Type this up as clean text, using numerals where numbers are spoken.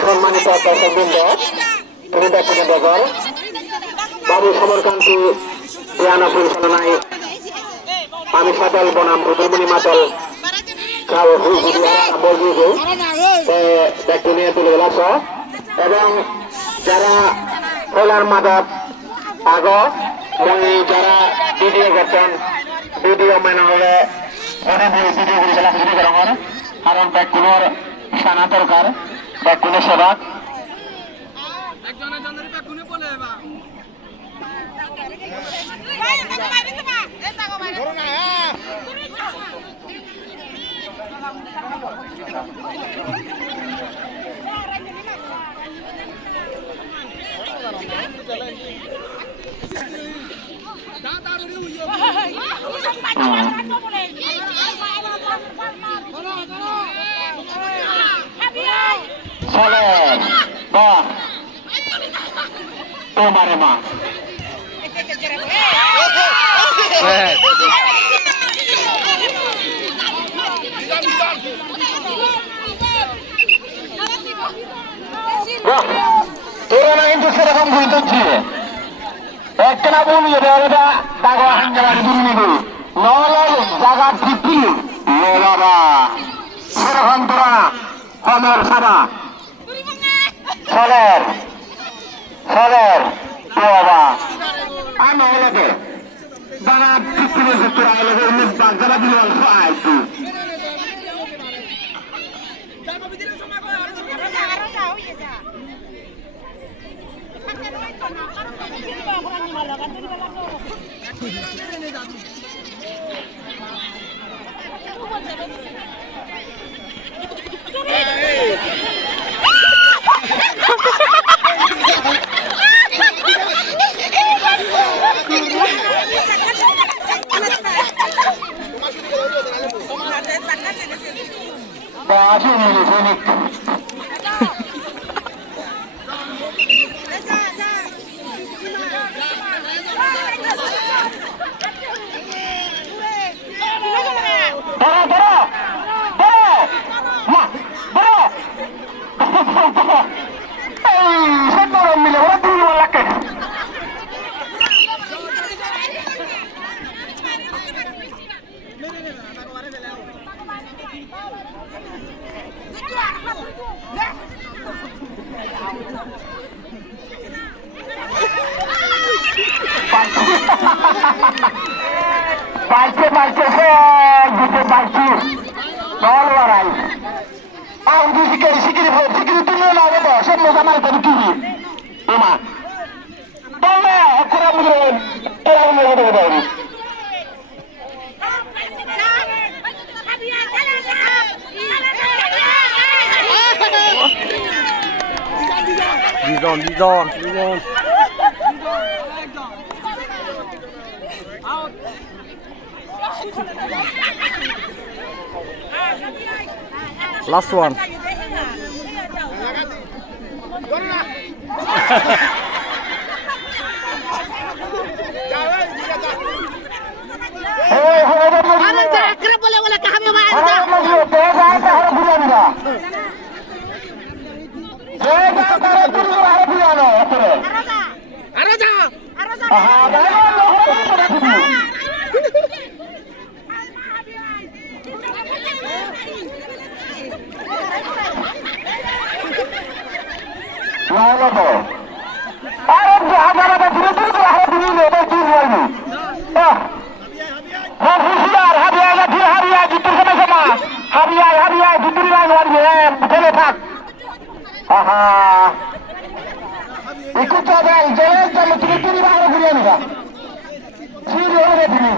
সম্মানিত দর্শকবৃন্দ, তুমি দেখুন ডগর বাবু সমরকান্তি পিয়ানো পরিচালনায় আমি সাদল বনাম রুদ্রমণি মাদল দেখতে নিয়ে তুলে গেলাস এবং যারা খোলার মাদক আগ যারা ভিডিও করছেন ভিডিও মেনে হলে অনেক ভিডিও করে গেলাম ভিডিও করার কারণ ব্যাকুলোর সানা দরকার ব্যাকুলের সেবা তোমারে মা তোরা কিন্তু সেরকম ঘুরতে একটা বলি এটা দাগা হাঙ্গামারি দুর্নীতি নয় জায়গা ঠিকই বাবা সেরকম তোরা কমের সারা সলের সলের বাবা আমি হলে দানা ঠিকই তোরা এলাকা বাজারা দিয়ে অল্প আইতু পাইছে পাইছে দিতে পারছি চল লড়াই আর শিকারি শিকারি শিকারি তুলে লাগে তো সব মোজা মারি তবে কি তোমার তোমরা এখনো মুখে এরকম মেরে দেবে দেয়নি Bison. Last one. Ikut coba, jangan kalau tidur baru beliau nih, sini ada bini.